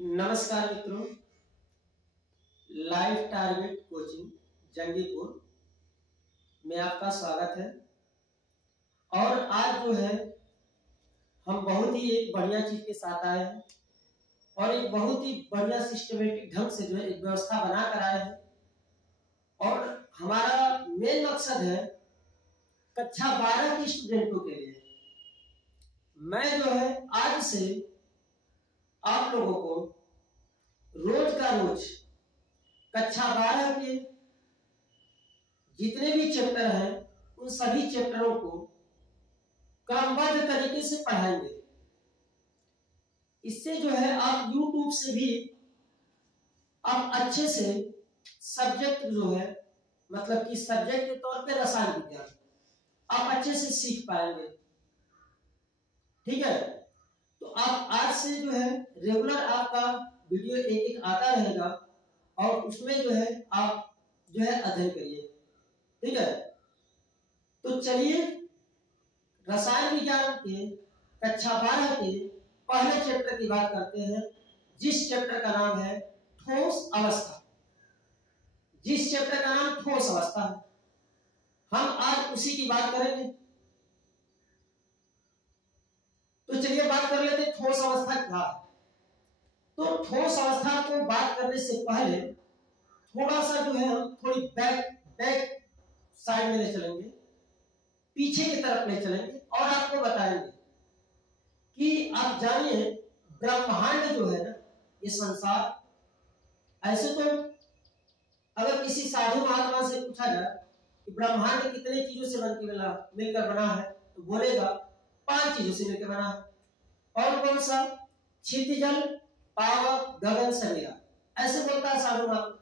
नमस्कार मित्रों, life target coaching Jangipur में आपका स्वागत है। और आज जो है हम बहुत ही एक बढ़िया चीज के साथ आए हैं और एक बहुत ही बढ़िया सिस्टमेटिक ढंग से जो है एक व्यवस्था बना कर आए हैं। और हमारा मेन मकसद है कक्षा 12 के स्टूडेंटों के लिए। मैं जो है आज से आप लोगों को रोज का रोज कक्षा 12 के जितने भी चैप्टर हैं उन सभी चैप्टरों को क्रमबद्ध तरीके से पढ़ाएंगे। इससे जो है आप YouTube से भी आप अच्छे से सब्जेक्ट जो है मतलब कि सब्जेक्ट के तौर पे रसायन विज्ञान आप अच्छे से सीख पाएंगे। ठीक है, तो आप आज से जो है रेगुलर आपका वीडियो एक आता रहेगा और उसमें जो है आप जो है अध्ययन करिए। ठीक है, तो चलिए रसायन विज्ञान के कक्षा 12 के पहले चैप्टर की बात करते हैं, जिस चैप्टर का नाम है ठोस अवस्था। जिस चैप्टर का नाम ठोस अवस्था है, हम आज उसी की बात करेंगे। तो चलिए बात कर लेते हैं ठोस अवस्था क्या है। तो ठोस अवस्था को बात करने से पहले थोड़ा सा जो है हम थोड़ी बैक साइड में ले चलेंगे, पीछे की तरफ ले चलेंगे और आपको बताएंगे कि आप जानिए ब्रह्मांड जो है ना, ये संसार, ऐसे तो अगर किसी साधु महात्मा से पूछा जाए कि ब्रह्मांड कितने चीजों से मिलकर बना है तो बोलेगा 5 चीजों से मिलकर बना है। और कौन सा? क्षितिज जल, पावक, गगन, समीरा, ऐसे बोलता है साधु महात्मा।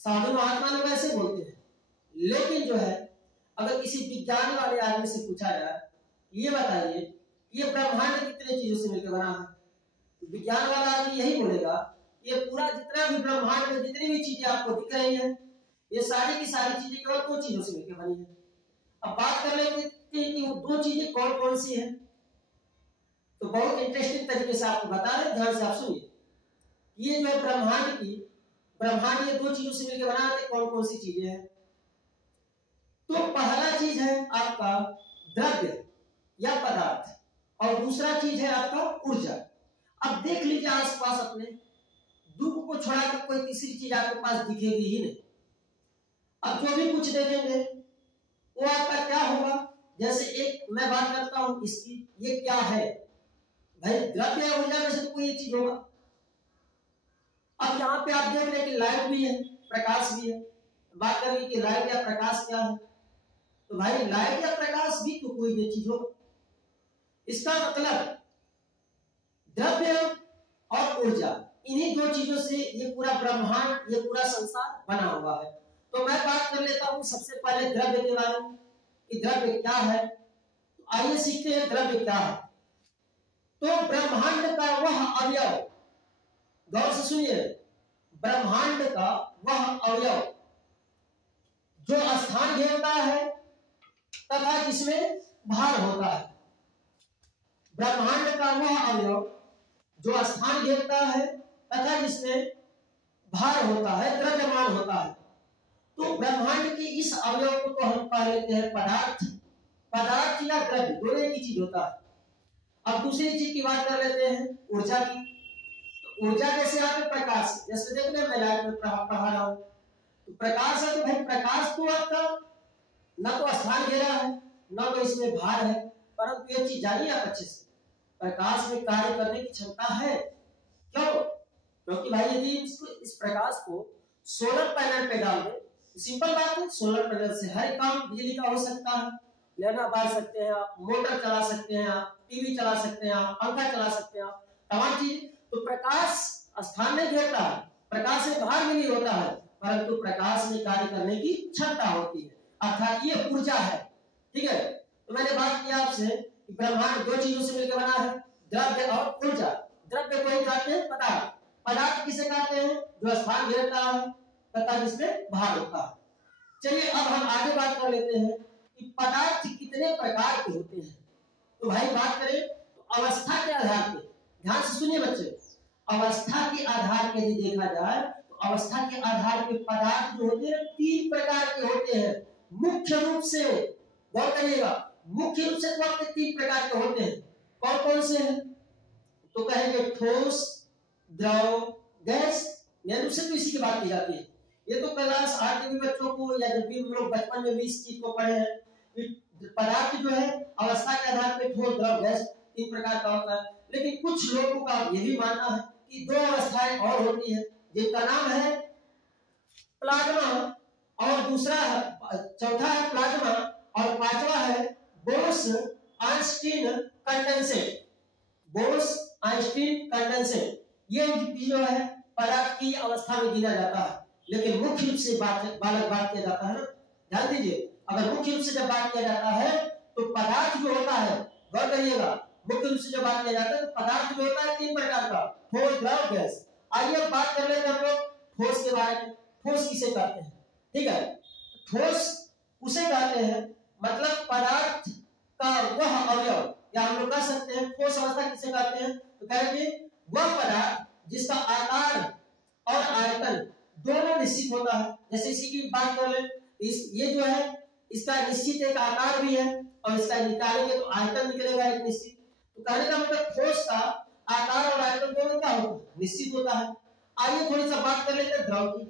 साधु महात्मा लोग ऐसे बोलते हैं। लेकिन जो है अगर किसी विज्ञान वाले आदमी से पूछा जाए ये बताइए ये ब्रह्मांड कितने चीजों से मिलकर बना है, तो विज्ञान वाला आदमी यही बोलेगा ये पूरा जितना भी ब्रह्मांड में जितनी भी चीजें आपको दिख रही हैं ये सारी की सारी चीजें केवल 2 चीजों से मिलकर बनी है। अब बात कर लेते हैं कि वो 2 चीजें कौन कौन सी हैं। तो बहुत इंटरेस्टिंग तरीके से आपको बता रहे, ध्यान से आप सुनिए। ये जो है ब्रह्मांड ये 2 चीजों से मिलकर बना है। कौन कौन सी चीजें हैं? तो पहला चीज है आपका द्रव्य या पदार्थ और दूसरा चीज है आपका ऊर्जा। अब देख लीजिए आसपास अपने, दुख को छोड़ाकर कोई तीसरी चीज आपके पास दिखेगी ही नहीं। अब जो भी कुछ देखेंगे वो आपका क्या होगा? जैसे एक मैं बात करता हूं इसकी, ये क्या है भाई? द्रव्य या ऊर्जा में से तो कोई एक चीज होगा। अब यहाँ पे आप देख रहे हैं कि लाइट भी है, प्रकाश भी है। बात करेंगे कि लाइट या प्रकाश क्या है, तो भाई लाइट या प्रकाश भी तो कोई एक चीज होगा। इसका मतलब द्रव्य और ऊर्जा, इन्हीं 2 चीजों से ये पूरा ब्रह्मांड, ये पूरा संसार बना हुआ है। तो मैं बात कर लेता हूं सबसे पहले द्रव्य के बारे में कि द्रव्य क्या है। तो आइए सीखते हैं द्रव्य क्या है। तो ब्रह्मांड का वह अवयव, गौर से सुनिए, ब्रह्मांड का वह अवयव जो स्थान घेरता है तथा जिसमें भार होता है। ब्रह्मांड का वह अवयव जो स्थान घेरता है तथा जिसमें भार होता है, द्रव्यमान होता है। तो ब्रह्मांड के इस अवयव को तो हम कह लेते हैं पदार्थ या द्रव्य, दोनों एक ही चीज होता है। अब दूसरी चीज की बात कर लेते हैं ऊर्जा की। तो ऊर्जा कैसे आपके प्रकाश, जैसे देख रहे मैं लाइट में पढ़ा रहा हूं, तो प्रकाश है। तो भाई प्रकाश तो आपका न तो स्थान घेरा है न तो इसमें भार है, परंतु ये चीज जानिए आप अच्छे से, प्रकाश में कार्य करने की क्षमता है। क्यों? क्योंकि भाई यदि इस प्रकाश को सोलर पैनल पे डाल दे, सिंपल बात है, सोलर पैनल से हर काम बिजली का हो सकता है। लेना बांध सकते हैं आप, मोटर चला सकते हैं आप, टीवी चला सकते हैं आप, पंखा चला सकते हैं आप, तमाम चीज। तो प्रकाश स्थान नहीं घेरता है, प्रकाश से बाहर भी नहीं होता है, परंतु प्रकाश में कार्य करने की क्षमता होती है, अर्थात ये ऊर्जा है। ठीक है, तो मैंने बात की आपसे कि ब्रह्मांड 2 चीजों से मिलकर बना है, द्रव्य और ऊर्जा। द्रव्य को ही कहते हैं पदार्थ। पदार्थ किसे कहते हैं? जो स्थान घेरता है तथा जिसमें भार होता है। चलिए अब हम आगे बात कर लेते हैं कि पदार्थ कितने प्रकार के होते हैं। तो भाई बात करें तो अवस्था के आधार पे, ध्यान से सुनिए बच्चे, अवस्था के आधार पे यदि देखा जाए तो अवस्था के आधार पे पदार्थ जो होते हैं 3 प्रकार के होते हैं मुख्य रूप से। गौर करिएगा, मुख्य रूप से तो आपके 3 प्रकार के होते हैं। कौन कौन से हैं? तो कहेंगे ठोस, द्रव, गैस। मेन से तो इसी की बात की जाती है। ये तो क्लास 8 के भी बच्चों को या जब भी हम लोग बचपन में भी इस चीज को पढ़े हैं, पदार्थ जो है अवस्था के आधार पे ठोस, द्रव, गैस 3 प्रकार का होता है। लेकिन कुछ लोगों का ये भी मानना है कि 2 अवस्थाएं और होती है जिनका नाम है प्लाज्मा और दूसरा है, चौथा है प्लाज्मा और पांचवा है बोस-आइंस्टीन कंडेंसेट। बोस-आइंस्टीन कंडेंसेट ये जो है पदार्थ की अवस्था में गिना जाता है। लेकिन मुख्य रूप से बात किया जाता है ना, ध्यान दीजिए, अगर मुख्य रूप से जब बात किया जाता है तो पदार्थ जो होता है, गौर करिएगा, मुख्य रूप से जब बात किया जाता है तो पदार्थ जो होता है 3 प्रकार का, ठोस, द्रव, गैस। आइए बात कर लेते हैं हम लोग ठोस के बारे में। ठोस किसे कहते हैं? ठीक है, ठोस उसे कहते हैं मतलब पदार्थ का वह अवयव, या हम लोग कह सकते हैं ठोस अवस्था किसे कहते हैं? तो कहेंगे वह पदार्थ जिसका आकार और आयतन दोनों निश्चित होता है। जैसे इसी की बात कर ले, ये जो है इसका निश्चित एक आकार भी है और इसका निकालेंगे तो आयतन निकलेगा एक निश्चित। तो कहने का मतलब ठोस का आकार और आयतन दोनों क्या होता है? निश्चित होता है। आइए थोड़ी सा बात कर लेते हैं द्रव की।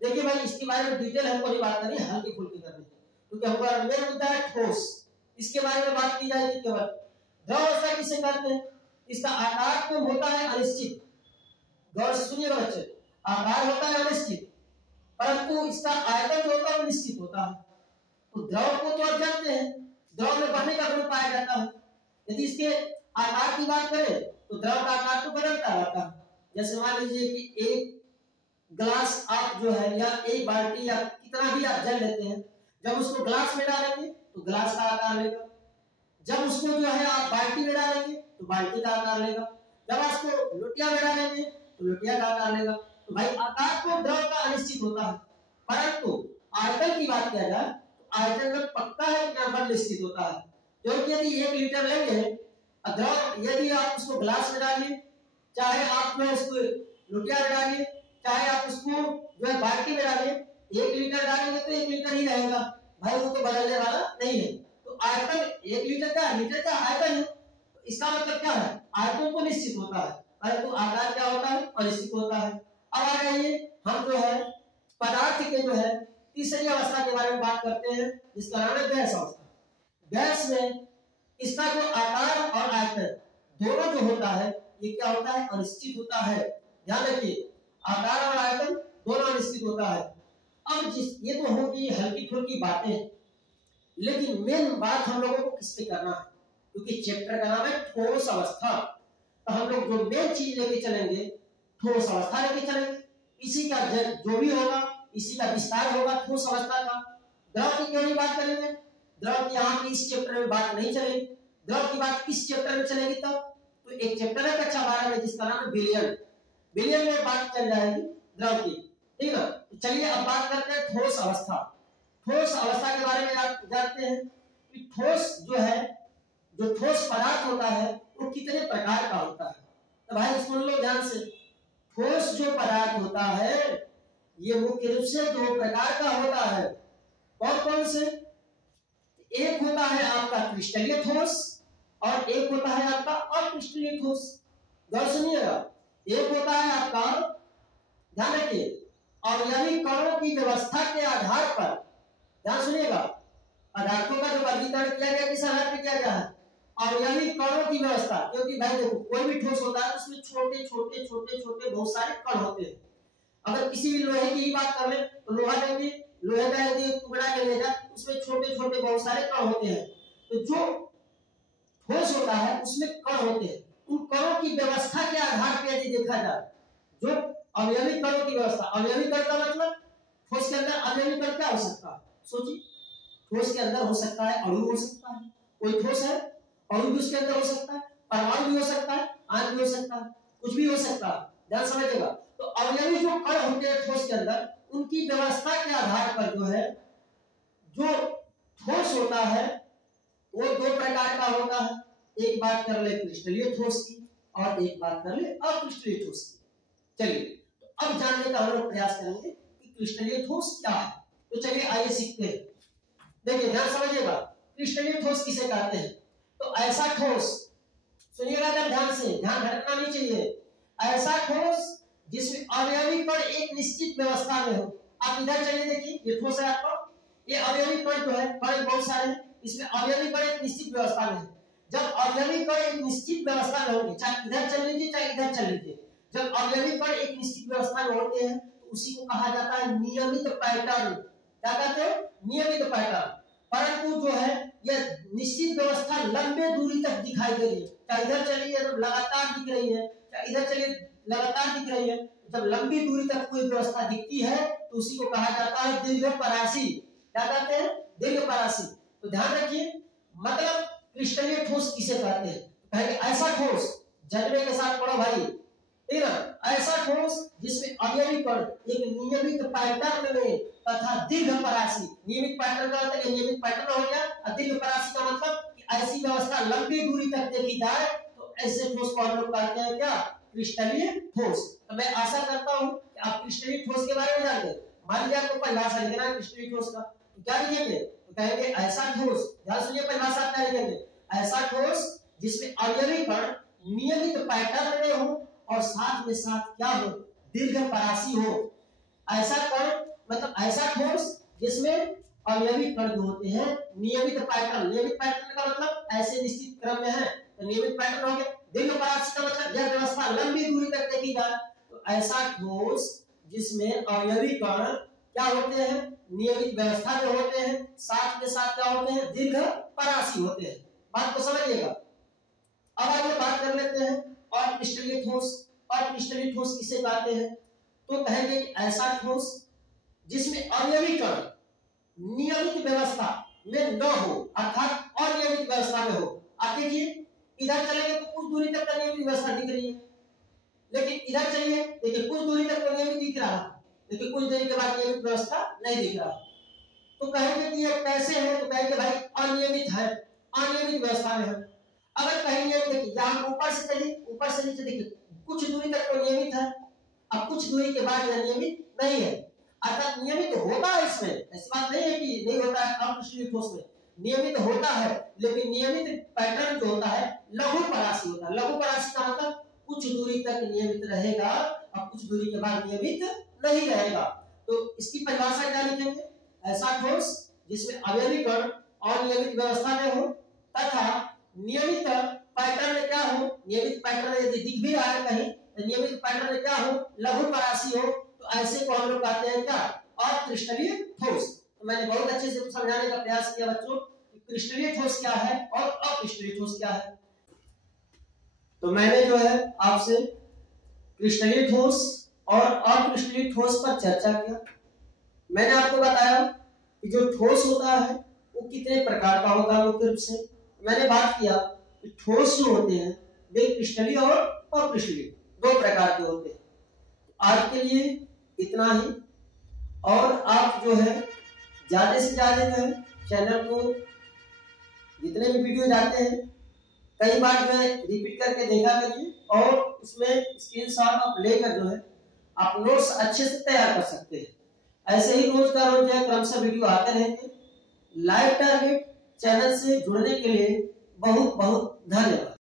देखिए भाई, इसके बारे में डिटेल हमको नहीं बात करनी, हल्की फुल्की करनी है, क्योंकि हमारा मेन मुद्दा है ठोस। इसके बारे में बात की जाएगी केवल। द्रव अवस्था किसे कहते हैं? इसका आकार तो होता है अनिश्चित, गौर से सुनिएगा बच्चे, आकार होता है अनिश्चित, परंतु इसका आयतन जो होता है निश्चित होता है। तो द्रव को तो आप जानते हैं, द्रव में बढ़ने का गुण पाया जाता है। यदि इसके आकार की बात करें तो द्रव का आकार तो बदलता रहता है। जैसे मान लीजिए कि एक ग्लास आप जो है या एक बाल्टी या कितना भी आप जल लेते हैं, जब उसको ग्लास में डालेंगे तो ग्लास का आकार लेगा, जब उसको जो है आप बाल्टी में डालेंगे तो बाल्टी का आकार लेगा, जब आप उसको लोटिया में डालेंगे तो लोटिया का आकार लेगा। तो भाई आकार तो द्रव का अनिश्चित होता है, परंतु आयतन की बात किया जाए तो आयतन में पक्का है कि यहाँ पर निश्चित होता है। क्योंकि यदि 1 लीटर लेंगे द्रव, यदि आप उसको ग्लास में डालिए, चाहे आप में उसको लोटिया में डालिए, चाहे आप उसको जो है बाल्टी में डालिए, 1 लीटर डालेंगे तो 1 लीटर ही रहेगा भाई, वो तो बदलने वाला नहीं है। तो आयतन 1 लीटर का आयतन है, तो इसका मतलब क्या है? आयतन तो निश्चित होता है, परंतु आकार क्या होता है? अनिश्चित होता है। अब आ जाइए हम जो है पदार्थ के जो है तीसरी अवस्था के बारे में बात करते हैं, जिसका नाम है गैस अवस्था। गैस में इसका जो आकार और आयतन दोनों जो होता है ये क्या होता है? अनिश्चित होता है। ध्यान रखिए, आकार और आयतन दोनों अनिश्चित होता है। अब ये तो होगी हल्की फुल्की बातें, लेकिन मेन बात हम लोगों को किस पे करना है, क्योंकि चैप्टर का नाम है ठोस अवस्था। तो हम लोग जो मेन चीज लेके चलेंगे ठोस अवस्था लेके चलेंगे, इसी का जो भी होगा इसी का विस्तार होगा ठोस अवस्था का। द्रव की क्यों नहीं बात करेंगे? द्रव की यहाँ की इस चैप्टर में बात नहीं चलेगी। द्रव की बात किस चैप्टर में चलेगी तब? तो एक चैप्टर है कक्षा 12 में जिसका नाम है विलयन। विलयन में बात चल जाएगी द्रव की, ठीक है। तो चलिए अब बात करते हैं ठोस अवस्था। ठोस अवस्था के बारे में आप जानते हैं कि ठोस जो है, जो ठोस पदार्थ होता है वो कितने प्रकार का होता है? तो भाई सुन लो ध्यान से, ठोस जो पदार्थ होता है ये मुख्य रूप से 2 प्रकार का होता है। कौन कौन से? एक होता है आपका क्रिस्टलीय ठोस और एक होता है आपका अक्रिस्टलीय ठोस। गौर सुनिएगा, एक होता है आपका, ध्यान रखिए, अवयवी कणों की व्यवस्था के आधार पर, ध्यान सुनिएगा, पदार्थों का जो वर्गीकरण किया गया किस आधार पर किया गया है? अवयवी कणों की व्यवस्था। क्योंकि भाई देखो, कोई भी ठोस होता है उसमें छोटे छोटे छोटे छोटे बहुत सारे कण होते हैं। अगर किसी भी लोहे की ही बात कर ले तो लोहा लेंगे, लोहे का यदि टुकड़ा लेगा उसमें छोटे छोटे बहुत सारे कण होते हैं। तो जो ठोस होता है उसमें कण होते हैं, उन कणों की व्यवस्था के आधार पर यदि देखा जाए, जो अवयवी कणों की व्यवस्था, अवयवी कण का मतलब ठोस के अंदर अवयवी कण क्या हो सकता है? सोचिए, ठोस के अंदर हो सकता है अणु हो सकता है, कोई ठोस है अणु भी उसके अंदर हो सकता है, परमाणु भी हो सकता है, आयन भी हो सकता है, कुछ भी हो सकता है, ध्यान समझिएगा। तो अवयवी जो कण होते हैं ठोस के अंदर, उनकी व्यवस्था के आधार पर जो है, जो ठोस होता है वो 2 प्रकार का होता है। एक बात कर ले क्रिस्टलीय ठोस की और एक बात कर ले अक्रिस्टलीय ठोस की। चलिए तो अब जानने का हम लोग प्रयास करेंगे कि क्रिस्टलीय ठोस क्या है। तो चलिए आइए सीखते हैं। देखिए ध्यान समझिएगा, क्रिस्टलीय ठोस किसे कहते हैं। तो ऐसा ठोस, सुनिएगा जब ध्यान से, ध्यान भटकना नहीं चाहिए। ऐसा ठोस जिसमें अवयवी कण एक निश्चित व्यवस्था में हो। आप इधर चलिए, देखिए ये ठोस है आपका, ये अवयवी कण जो है, कण बहुत सारे हैं, इसमें अवयवी कण एक निश्चित व्यवस्था में है। जब अवयवी कण एक निश्चित व्यवस्था में होंगे, चाहे इधर चल लीजिए चाहे इधर चल लीजिए, जब अवयवी कण एक निश्चित व्यवस्था में होते हैं तो उसी को कहा जाता है नियमित पैटर्न। क्या कहते हैं? नियमित पैटर्न। परंतु जो है यह निश्चित व्यवस्था लंबे दूरी तक दिखाई दे रही है, चाहे इधर चलिए तो लगातार दिख रही है, चाहे इधर चलिए लगातार दिख रही है। जब लंबी दूरी तक कोई व्यवस्था दिखती है तो उसी को कहा जाता है दीर्घपरासी। क्या कहते हैं? दीर्घपरासी। तो ध्यान रखिए, मतलब क्रिस्टलीय ठोस किसे कहते हैं? कहेंगे ऐसा ठोस, जज्बे के साथ पढ़ो भाई, ठीक है, ऐसा ठोस जिसमें अवयवी कण एक नियमित पैटर्न में तथा दीर्घपरासी। नियमित पैटर्न का मतलब नियमित पैटर्न हो गया, और दीर्घपरासी का मतलब कि ऐसी व्यवस्था लंबी दूरी तक देखी जाए तो ऐसे ठोस को हम लोग कहते हैं क्या? क्रिस्टलीय ठोस। तो मैं आशा करता हूं कि आप क्रिस्टलीय ठोस के बारे में जानते हैं। मान लीजिए आपको परिभाषा लिखना है क्रिस्टलीय ठोस का, तो क्या लिखेंगे? तो कहेंगे ऐसा ठोस, ध्यान सुनिए परिभाषा क्या लिखेंगे, ऐसा ठोस जिसमें अवयवी कण नियमित पैटर्न में हो और साथ में साथ क्या हो? दीर्घपरासी हो। ऐसा कण मतलब ऐसा ठोस जिसमें अवयवी कण जो होते हैं नियमित पैटर्न, नियमित पैटर्न का मतलब ऐसे निश्चित क्रम में है, तो नियमित पैटर्न हो गया। दीर्घपरासी का मतलब यह व्यवस्था लंबी दूरी तक देखी जाए। तो ऐसा ठोस जिसमें अवयवी कण क्या होते हैं? नियमित व्यवस्था में होते हैं, साथ में साथ क्या होते हैं? दीर्घपरासी होते हैं। बात को समझिएगा। अब आगे बात कर लेते हैं और क्रिस्टलीय ठोस। और क्रिस्टलीय ठोस किसे कहते हैं? तो कहेंगे कि ऐसा ठोस जिसमें अवयवी कण नियमित व्यवस्था में न हो, अर्थात अनियमित व्यवस्था में हो। आप देखिए इधर चलेंगे तो कुछ दूरी तक नियमित व्यवस्था दिख रही है, लेकिन इधर चलिए देखिए कुछ दूरी तक नियमित दिख रहा है, लेकिन कुछ देर के बाद नियमित व्यवस्था नहीं दिख रहा। तो कहेंगे कि ये कैसे है? तो कहेंगे भाई अनियमित है, अनियमित व्यवस्था में है। अगर कहेंगे देखिए यहाँ ऊपर से चलिए, ऊपर से नीचे देखिए कुछ दूरी तक तो नियमित है, अब कुछ दूरी के बाद यह नियमित नहीं है, अर्थात नियमित होता है। इसमें ऐसी बात नहीं है कि नहीं होता है, अक्रिस्टलीय ठोस में नियमित होता है, लेकिन नियमित पैटर्न जो होता है लघुपरासी होता है। लघुपरासी का मतलब कुछ दूरी तक नियमित रहेगा और कुछ दूरी के बाद नियमित नहीं रहेगा। तो इसकी परिभाषा क्या लिखेंगे? ऐसा ठोस जिसमें अवयवी कण अनियमित व्यवस्था में हो तथा नियमित पैटर्न क्या हो? नियमित पैटर्न यदि दिख भी रहा है कहीं तो नियमित पैटर्न क्या हो? लघुपरासी हो। तो ऐसे को हम लोग कहते हैं क्या? अक्रिस्टलीय ठोस। तो मैंने बहुत अच्छे से समझाने का प्रयास किया बच्चों कि क्रिस्टलीय ठोस क्या है और अक्रिस्टलीय ठोस क्या है। तो मैंने जो है आपसे क्रिस्टलीय ठोस और अक्रिस्टलीय ठोस पर चर्चा किया। मैंने आपको बताया कि जो ठोस होता है वो कितने प्रकार का होता है मुख्य रूप से। मैंने बात किया कि ठोस जो होते हैं वे क्रिस्टलीय और अक्रिस्टलीय दो प्रकार के होते हैं। आज के लिए इतना ही, और आप जो है ज्यादा से ज्यादा जो है चैनल को जितने भी वीडियो जाते हैं कई बार जो है रिपीट करके देखा करिए, और उसमें स्क्रीनशॉट आप लेकर जो है आप नोट्स अच्छे से तैयार कर सकते हैं। ऐसे ही रोज का रोज जो है क्रमशः वीडियो आते रहेंगे। लाइव टारगेट चैनल से जुड़ने के लिए बहुत बहुत धन्यवाद।